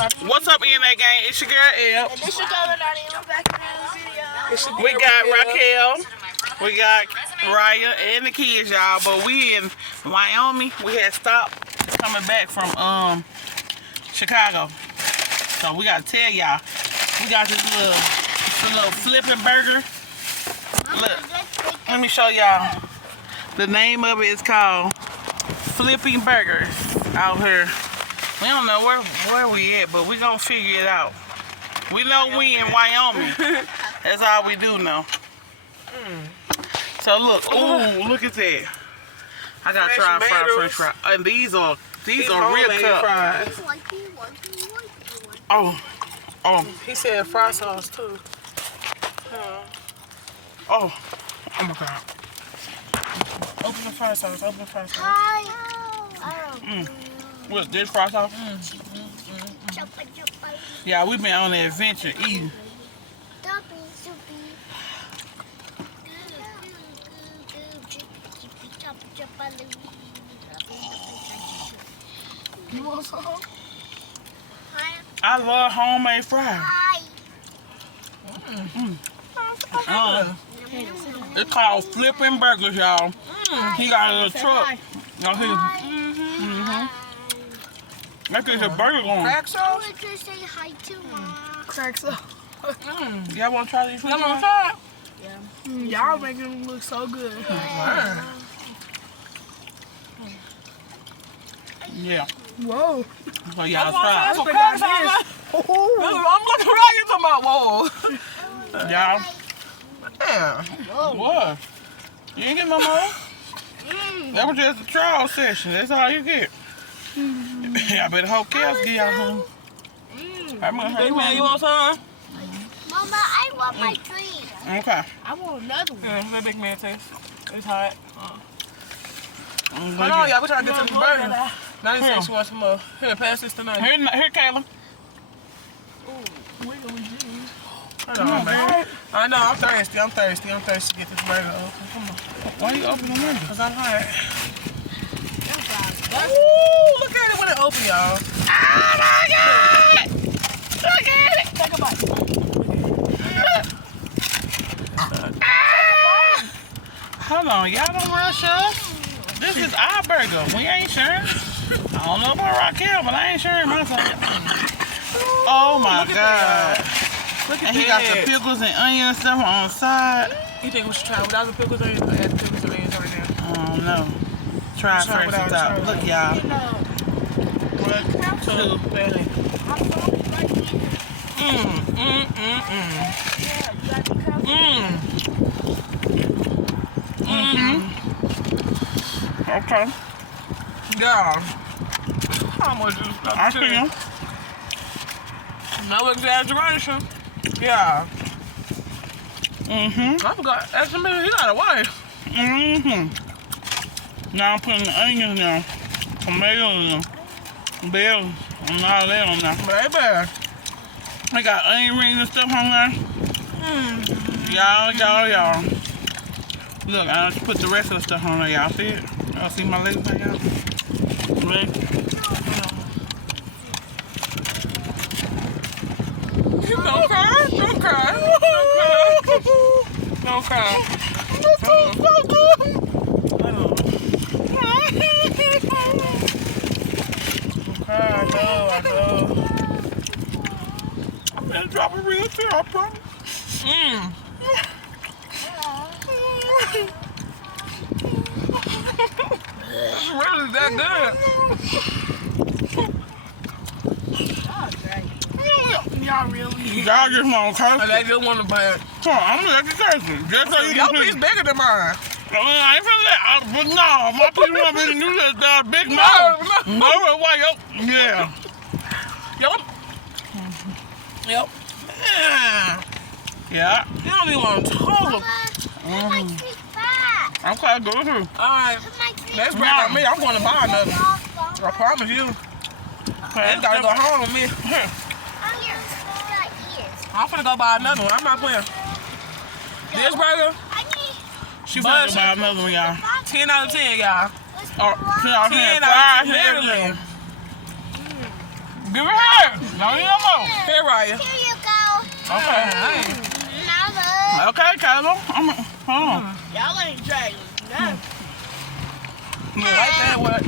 What's up, NA gang? It's your girl, El. And this your girl, I'm back in the video. We got Raquel, we got Raya, and the kids, y'all. But we in Wyoming. We had stopped coming back from Chicago. So we gotta tell y'all, we got this little flipping burger. Look, let me show y'all. The name of it is called Flipping Burgers out here. We don't know where we at, but we gonna figure it out. We know we in Wyoming. That's all we do know. So look, ooh, look at that. I gotta try French fries. And these are real cut. Oh. He said fry sauce too. Oh my God. Open the fry sauce. Open the fry sauce. What, this fry sauce? Yeah, we've been on an adventure eating. You want some? I love homemade fries. It's called Flipping Burgers, y'all. He got a little truck. Y'all see? Look at the burger going. Crack sauce? I want to say hi to Mom. Crack sauce. Y'all want to try these? Y'all want to try it? Y'all making them look so good. Yeah. Whoa. So y'all try. I'm looking right into my whoa. Y'all. Yeah. What? You ain't get no more? That was just a trial session. That's all you get. I better hope Kels give y'all some. Big man, you want some? Mama, I want my drink. Okay. I want another one. Yeah, let big man taste. It's hot. Hold Hold on, y'all. We're trying to get to the burger. Now you say she wants some more. Here, pass this tonight. Here, Kayla. Hold on, man. I know, I'm thirsty. I'm thirsty to get this burger open. Come on. Why you open the window? Because I'm hot. Ooh, look at it when it open, y'all. Oh my God! Look at it! Take a bite. Hold on, y'all don't rush us. This is our burger. We ain't sharing. I don't know about Raquel, but I ain't sharing myself. Oh my God. Look at And he got the pickles and onion stuff on the side. You think we should try without the pickles or add the pickles and onions right now? I don't know. Try first without. Look, y'all. 1, 2. Okay. Yeah. How much is this? I see him. No exaggeration. Yeah. I forgot. That's a minute. He got a wife. Now I'm putting the onions now, tomatoes and bells and all that on there. Baby. I got onion rings and stuff on there. Y'all. Look, I just put the rest of the stuff on there. Y'all see it? Y'all see my legs like y'all? Ready? Don't cry. Don't cry. Don't cry. I know. I'm gonna drop a real tear, I promise. Really that good? Y'all really? Y'all just want to curse. They just want to buy it. Come on, I'm gonna let you curse it. Just so you Your can piece bigger than mine. I ain't finna let, but no, my piece want to be the new big mouth. No, why, yeah. Yep. Yeah. You don't even want to talk. Okay, go through. Alright. That's break on me. I'm going to buy another. I promise you. You gotta go home with me. I'm finna go buy another one. I'm not playing. This burger, She finna go buy another one, y'all. 10 out of 10, y'all. Oh, 10 out of 10. 10 out of 10. Give it here. Don't eat no more. Here, Raya. Here you go. Okay. Mama. Okay, Kylo. Hold on. Y'all ain't dragging. No. Yeah, right there, what?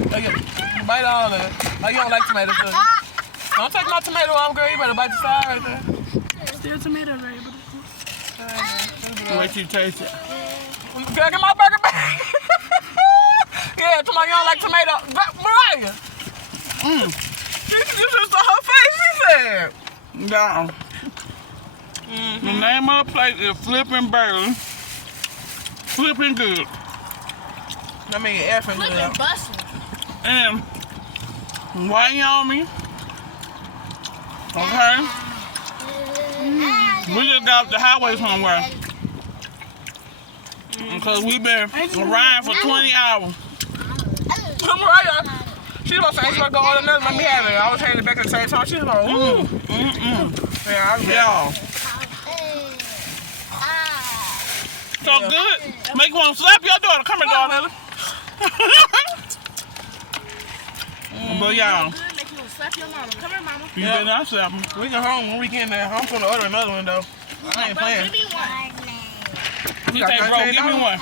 Bite all of it. Like you don't like tomatoes, do you? Don't take my tomato off, girl. You better bite the side right there. Still tomatoes, right? Wait till you taste it. Can I get my burger back? Yeah, tomorrow you don't like tomato. Mariah. You just saw her face, she said. No. The name of the place is Flippin' Burger. Flippin' Good. I mean, effing good. Flipping busting. And Wyoming. Okay. We just got off the highway somewhere. Because we've been riding for 20 hours. Mariah, she was saying she was going to order another. Let me have it. I was handing it back at the same time. She was like, ooh. Yeah, I was Y'all. So good. Make you want to slap your daughter. Come here, daughter. But y'all. Good, make you slap your mama. Come here, mama. You better not slap me. We can home when we get in there. I'm going to order another one, though. I ain't playing. Give me one. She say, bro, give me one.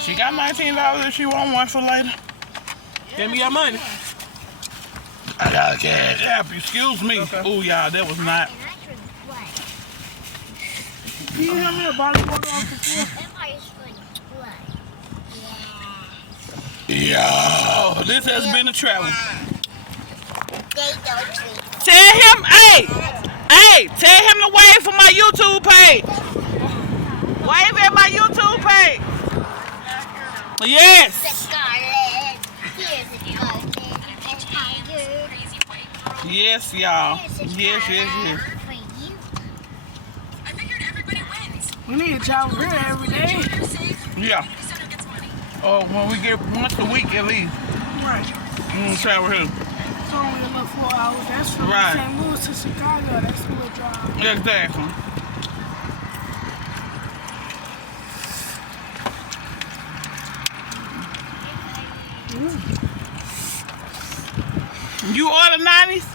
She got $19 if she want one for later. Give me your money. I got a cash app. Excuse me. Okay. Oh, y'all, that was not. Can you hand me a bottle of water off the floor? Yo, this has been a travel. Tell him, hey, tell him to wave for my YouTube page. Wave at my YouTube page. Yes. Yes, y'all. Yes. We need to travel here every day. Yeah. Oh, when we get once a week at least. Right. We travel here. It's only a little 4 hours. That's from Right. St. Louis to Chicago. That's a little drive. Exactly. You order 90s?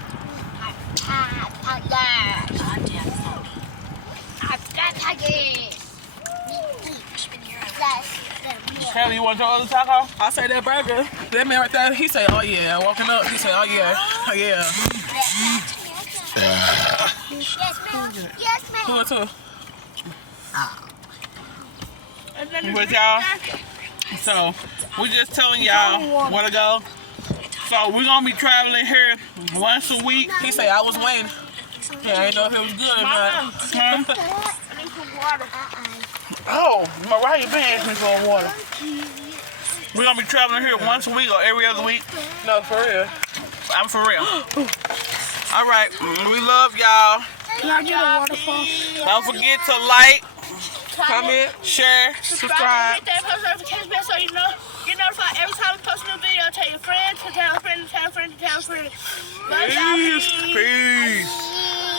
Kelly, you want your other taco? I say that burger. That man right there, he say, oh yeah. Walking up, he say, oh yeah. Oh yeah. Yes, ma'am. Who it to? With y'all. So, we're just telling y'all where to go. So, we're going to be traveling here once a week. He say, I was waiting. Yeah, I didn't know if it was good or not. Huh? I need some water. Oh, Mariah been asking me for water. We're going to be traveling here once a week or every other week. No, for real. I'm for real. All right. We love y'all. Can I get a waterfall? Don't forget to like, Comment. share, subscribe. Hit that post notification bell so you know get notified every time we post a new video. Tell your friends, tell a friend, tell a friend, tell a friend. Love y'all. Peace. Peace.